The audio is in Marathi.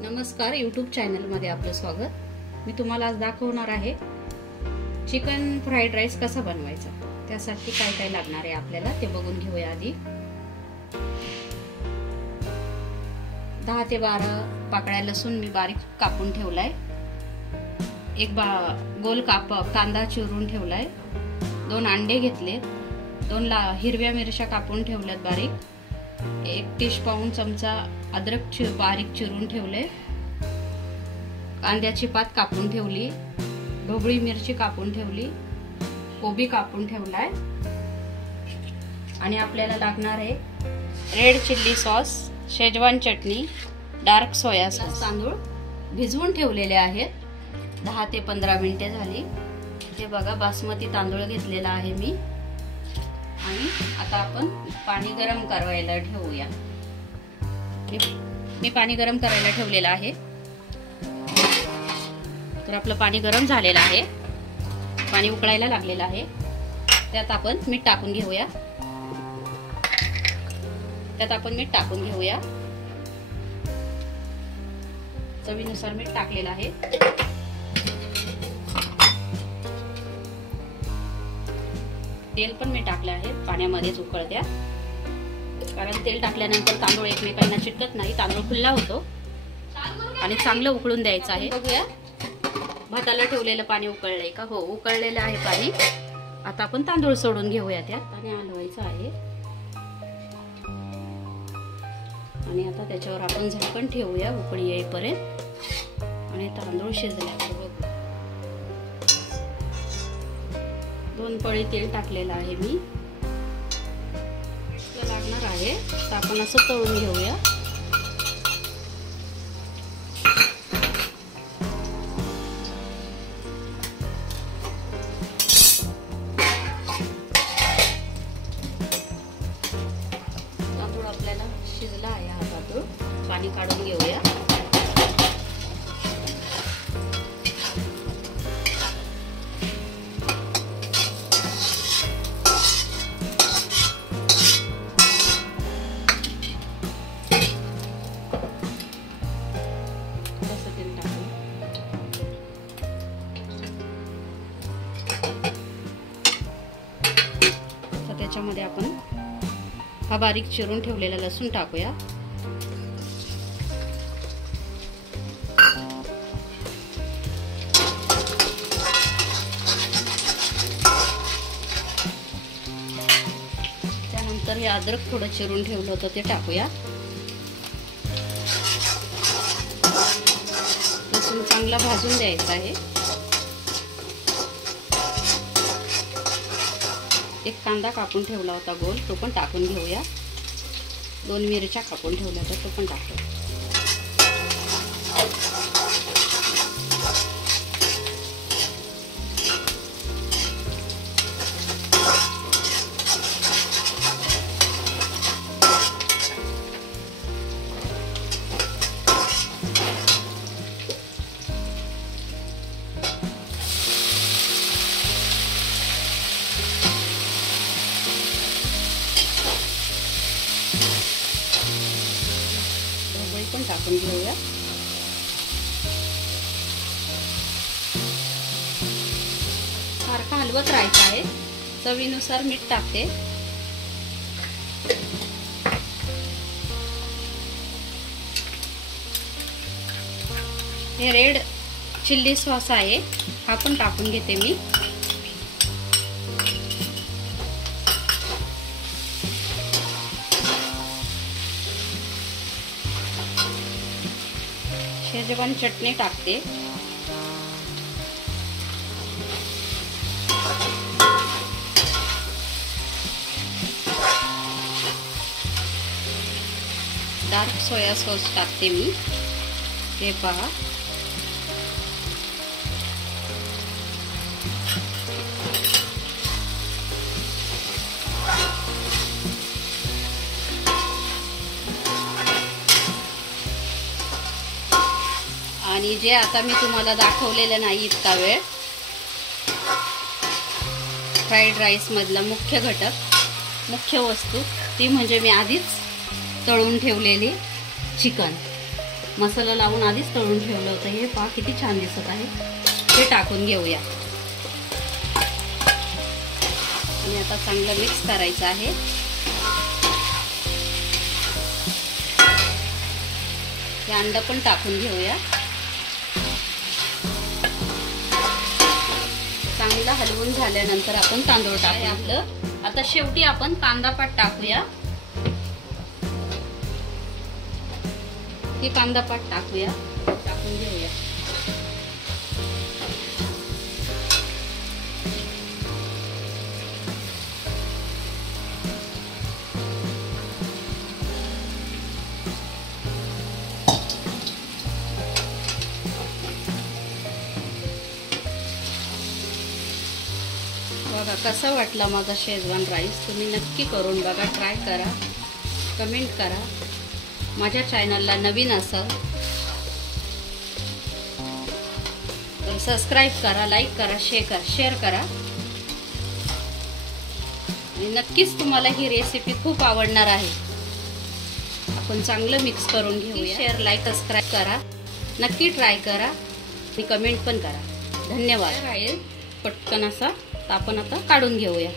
नमस्कार, यूट्यूब चॅनलमध्ये आपलं स्वागत। मी तुम्हाला आज दाखवणार आहे चिकन फ्राईड राईस कसा बनवायचा। त्यासाठी काय काय लागणार आहे आपल्याला ते बघून घेऊया। आधी 10 ते 12 पाकळ्या लसूण मी बारीक कापून ठेवलाय। एक गोल कांदा चिरून ठेवलाय। 2 अंडे घेतले। 2 हिरव्या मिरच्या कापून ठेवल्यात बारीक। 1 टीस्पून चमचा अद्रक बारीक चिरून ठेवले। कांद्याची पात कापून ठेवली। ढोबळी मिरची कापून ठेवली। कोबी कापून ठेवलाय। आणि आपल्याला लागणार आहे रेड चिल्ली सॉस, शेजवान चटणी, डार्क सोया सॉस। तांदूळ भिजवून ठेवलेले आहेत। 10 ते 15 मिनिटे झाली। हे बघा, बासमती तांदूळ घेतलेला आहे मी। आणि आता आपण पाणी गरम करायला ठेवूया। मी पाणी गरम करायला ठेवलेलं आहे। तर आपलं पाणी गरम झालेलं आहे। पाणी उकळायला लागलेलं आहे। त्यात आपण मीठ टाकून घेऊया। चवीनुसार मीठ टाकलेलं आहे। तेल पण मी टाकले आहे। पाण्यामध्येच उकळत्या, कारण तेल टाकल्यानंतर तांदूळ एकमेकांना चिटकत नाही। तांदूळ खुल्ला होतो आणि चांगलं उकळून द्यायचं आहे। बघूया भाताला ठेवलेलं पाणी उकळलंय का? हो, उकळलेलं आहे पाणी। आता आपण तांदूळ सोडून घेऊया त्यात आणि हलवायचं आहे। आणि आता त्याच्यावर आपण झाकण ठेवूया उकळी येईपर्यंत। आणि तांदूळ शिजल्यावर बघू। 2 पळी तेल टाकलेलं आहे मी। लागणार आहे तर आपण असं तळून घेऊया। तांदूळ आपल्याला शिजला आहे। हा तांदूळ पाणी काढून घेऊया। त्याच्यामध्ये आपण हा बारीक चिरून ठेवलेला लसूण टाकूया। त्यानंतर हे अद्रक थोडं चिरून ठेवलं होतं ते टाकूया। लसूण चांगला भाजून द्यायचा आहे। एक कांदा कापून ठेवला होता गोल, तो पण टाकून घेऊया। 2 मिरच्या कापून ठेवल्या होत्या, तो पण टाकू। पण टाकून घेऊया। सारखं हलवत राहायचं आहे। चवीनुसार मीठ टाकते। हे रेड चिल्ली सॉस आहे, हा पण टाकून घेते मी। शेजवान चटणी टाकते। डार्क सोया सॉस टाकते मी, हे पहा। आणि जे आता मी तुम्हाला दाखवलेलं नाही इतका वेळ, फ्राईड राईस मधला मुख्य घटक, मुख्य वस्तू ती म्हणजे मी आधीच तळून ठेवलेली चिकन। मसाला लावून आधीच तळून ठेवलं होतं. हे पहा किती छान दिसत आहे. हे टाकून घेऊया आणि आता चांगलं मिक्स करायचं आहे. हे अंड पण टाकून घेऊया. चांगलं हलवून झाल्यानंतर आपण तांदूळ टाकूया आपलं. आता शेवटी आपण कांदा पात टाकूया. हे कांदा पात टाकूया, टाकून घेऊया. बघा कसा वाटला माझा शेजवान राईस. तुम्ही नक्की करून बघा, ट्राय करा, कमेंट करा. माझ्या चॅनलला नवीन असाल तर सबस्क्राईब करा, लाईक करा, शेअर करा. आणि नक्कीच तुम्हाला ही रेसिपी खूप आवडणार आहे. आपण चांगलं मिक्स करून घेऊया. शेअर, लाईक, सबस्क्राईब करा. नक्की ट्राय करा आणि कमेंट पण करा. धन्यवाद. राहील पटकन असा. तर आपण आता काढून घेऊया.